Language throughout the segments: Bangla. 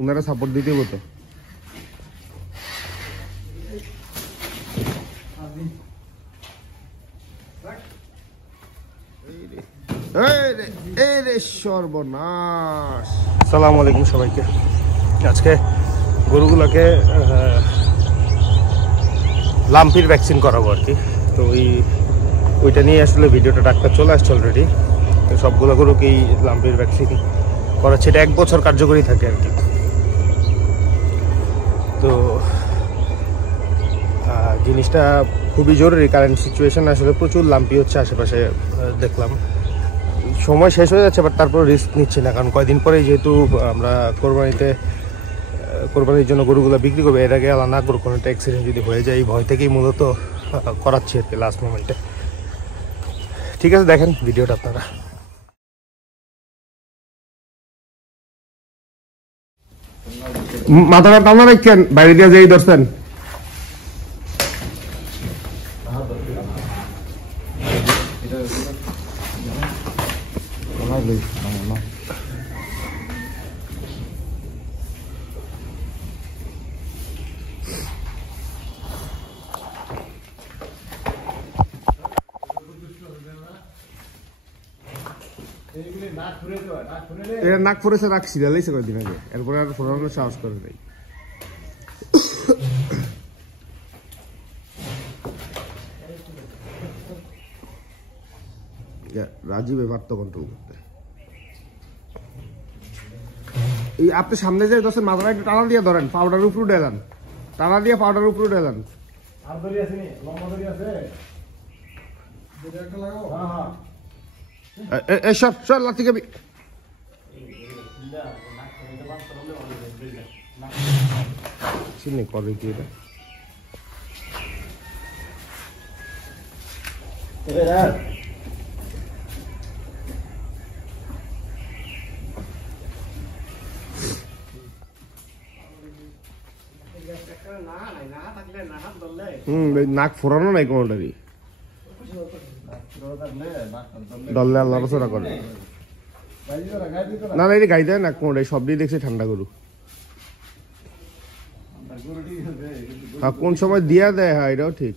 ওনারা সাপোর্ট দিতে হতো। সর্বনাশ। আসসালামু আলাইকুম সবাইকে। আজকে গরুগুলোকে লাম্পির ভ্যাকসিন করাবো আর কি। তো ওইটা নিয়ে আসলে ভিডিওটা ডাক্তার চলে আসছে অলরেডি। তো সবগুলো গরুকেই লাম্পির ভ্যাকসিন করাচ্ছে। এটা 1 বছর কার্যকরী থাকে আর কি। তো জিনিসটা খুবই জরুরি, কারেন্ট সিচুয়েশন আসলে প্রচুর লাম্পি হচ্ছে আশেপাশে দেখলাম। সময় শেষ হয়ে যাচ্ছে, বাট তারপর রিস্ক নিচ্ছি না, কারণ কয়েকদিন পরে যেহেতু আমরা কোরবানির জন্য গরুগুলো বিক্রি করবো, এর আগে আলাদা না করবো কোনো একটা অ্যাক্সিডেন্ট যদি হয়ে যায়, এই ভয় থেকেই মূলত করাচ্ছি আর কি লাস্ট মোমেন্টে। ঠিক আছে, দেখেন ভিডিওটা আপনারা। মাথাটা টানা রাখেন, বাইরে দিয়ে যেই ধরছেন। নাক ফুরেছে, নাক সিরিয়ালাইছে কয়েকদিন আগে, এরপরে আর ফোরানোর সাহস করে নাই। রাজীব এবার তো কন্ট্রোল করতে। এই আপনি সামনে যে দশের মাথাটা একটু টানা দিয়ে ধরেন, পাউডার উপরে ঢেলান, টানা দিয়ে পাউডার উপরে ঢেলান। আর দড়ি আছে নি? লম্বা দড়ি আছে? দড়ি একটা লাগাও। হ্যাঁ হ্যাঁ। এই সব লাঠি খাবি। চিনি করে কি এটা? নাক ফোরানো নাই কোনোটারই, ডললে লড়াচড়া করে না। এটা গাই দেয় না কোনোটাই, সব দিয়ে দেখছি ঠান্ডা গরু। কোন সময় দিয়া দেয়, হ্যাঁ এটাও ঠিক।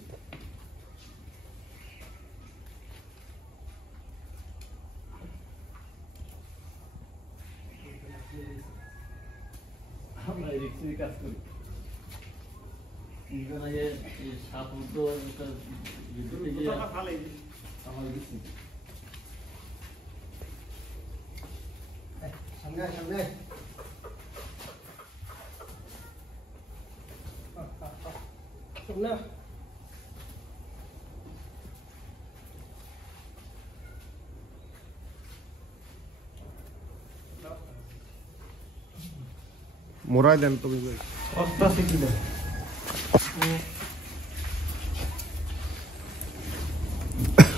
মোরাই দেন তুমি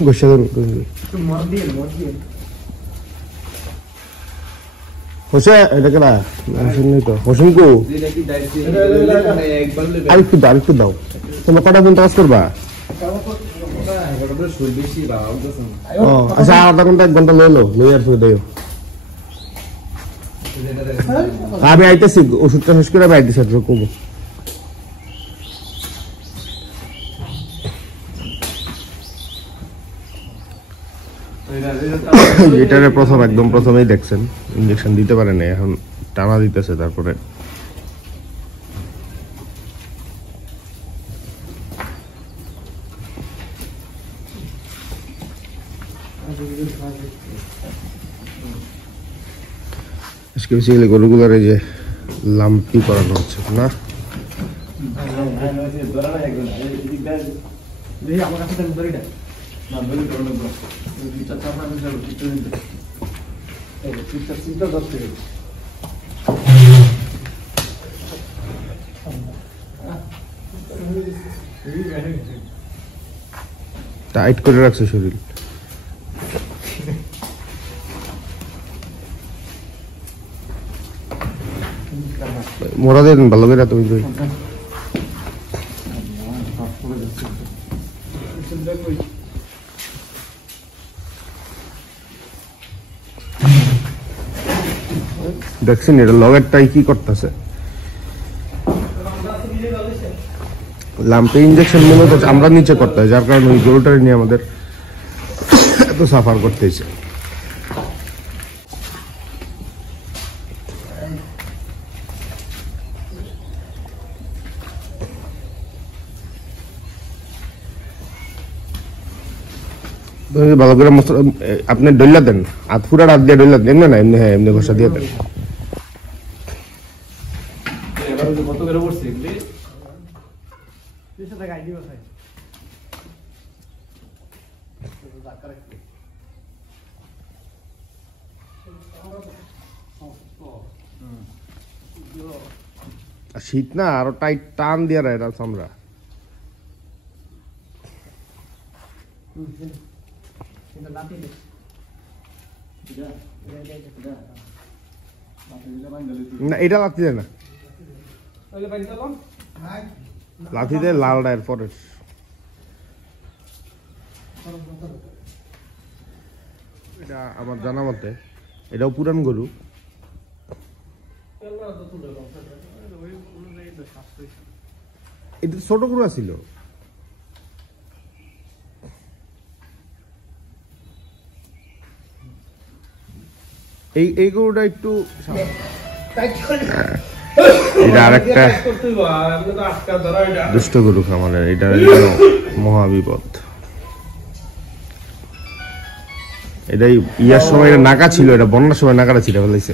গোসা ধরুন হোসে, এটা কেনা নেই তো হোসেনকু। আরেকটু দাও। তোমরা কটা পর্যন্ত কাজ করবা? আচ্ছা, আধা ঘন্টা 1 ঘন্টা লইলো, লই আর দেও। আমি আইতেছি, ওষুধটা শেষ করে আমি আইতেছি, কমো। এটারে একদম প্রথমেই দেখছেন ইঞ্জেকশন দিতে পারে না, এখন টানা দিতেছে। তারপরে গরুগুলার এই যে লাম্পি করানো হচ্ছে না। টাইট করে রাখছে শরীর। মোড়া দেন ভালো করে তুমি। দেখছেন এটা লগেরটাই কি করতেছে লাম্পে ইনজেকশন মূলত আমরা নিচে করতে হয় যার কারণে ওই গরুটারে নিয়ে আমাদের এত সাফার করতে হয়েছে ভালো করে আপনি ডইলা দেন হাত পুরা রাত দিয়ে ডইলা দেন না এমনি হ্যাঁ এমনি ঘষা দিয়ে দেন শীত না আরো টাইট টান দিয়ে রায় আমরা না এটা লাথি দেয় না লাথি দেয় লাল ডায়ের পরে এটা আমার জানা মতে এটাও পুরান গরু এটা ছোট গরু ছিল এই গরুটা একটু এটা আরেকটা দুষ্ট গরু খামারের এটা মহাবিপদ এটাই ইয়ার সময় এটা নাকা ছিল এটা বন্যার সময় নাকাটা ছিল ফেলাইছে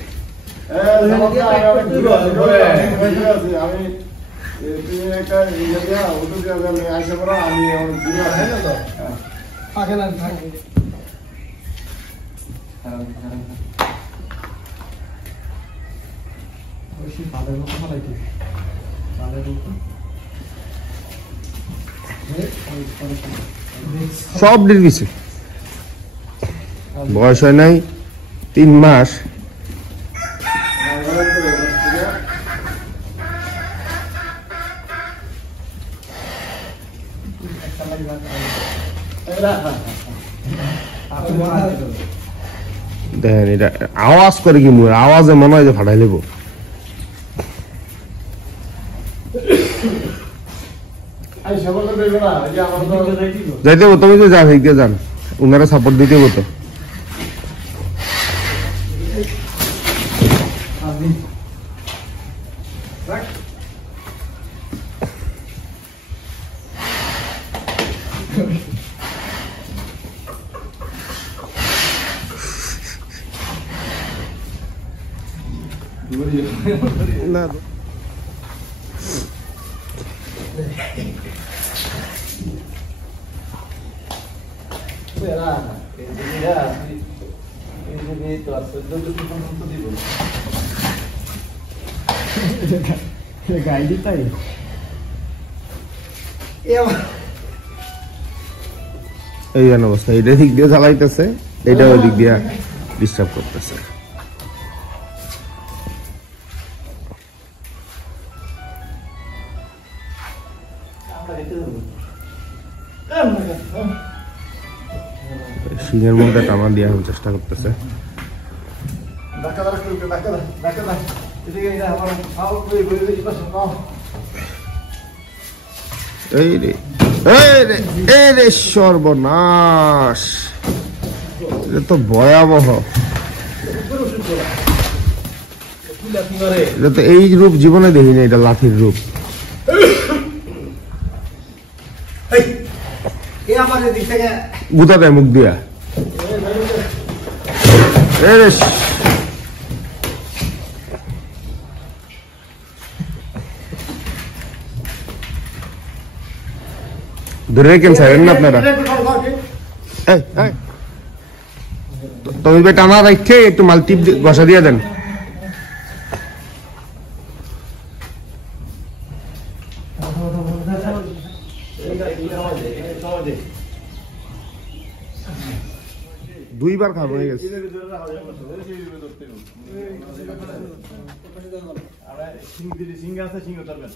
সব ডিল দিছে বয়স হয় নাই 3 মাস দেখেন এটা আওয়াজ করে কি মুর আওয়াজে মনে হয় যে ফাটাই লেব যাইতে তুমি তো যান হেঁটে যান উনারা সাপোর্ট দিতে হতো না গাইডি তাই এই অবস্থা এটা দিক দিয়ে চালাইতেছে এটা ওই দিক দিয়ে ডিস্টার্ব করতেছে সিংহের মধ্যে টানা দিয়ে চেষ্টা করতেছে সর্বনাশ এটা তো ভয়াবহ এটা তো এই রূপ জীবনে দেখিনি এটা লাঠির রূপ গুতা দেয় মুখ দিয়া ধরে রেখেন স্যার না আপনারা তুমি টানা রাখে একটু মাল্টিপ ঘষা দিয়ে দেন দুইবার খাবো হয়ে গেছে সিং আছে সিং ধরবেন